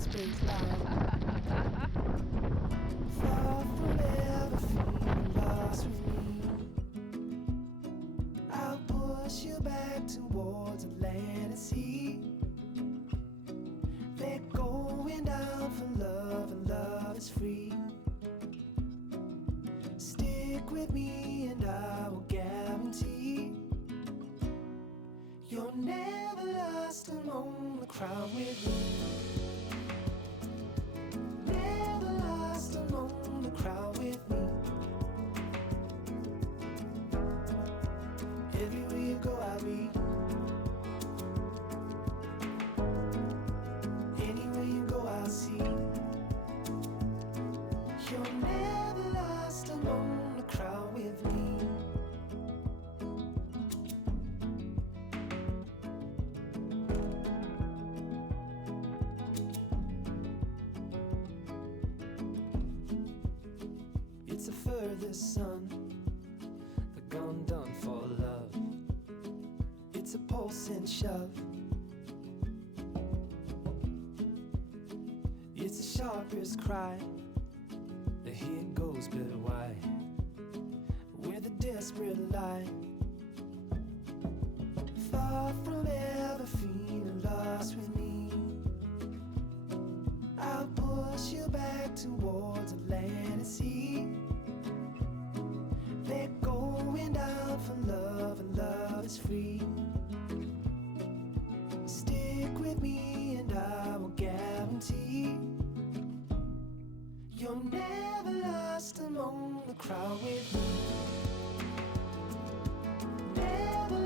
space love. Far from ever feeling lost with me. I'll push you back towards the land and sea. They're going down for love, and love is free. Stick with me and I will guarantee you're never lost among the crowd with me. Never lost among the crowd with me. Everywhere you go I'll be. Anywhere you go I'll see. You're never lost among the crowd with me. It's a furthest sun, the gone done for love. It's a pulse and shove. It's the sharpest cry. The here goes but why? With a desperate lie. Far from ever feeling lost with me. I'll push you back towards the land and sea. They're going down for love, and love is free. Stick with me and I will guarantee you're never lost among the crowd with me. Never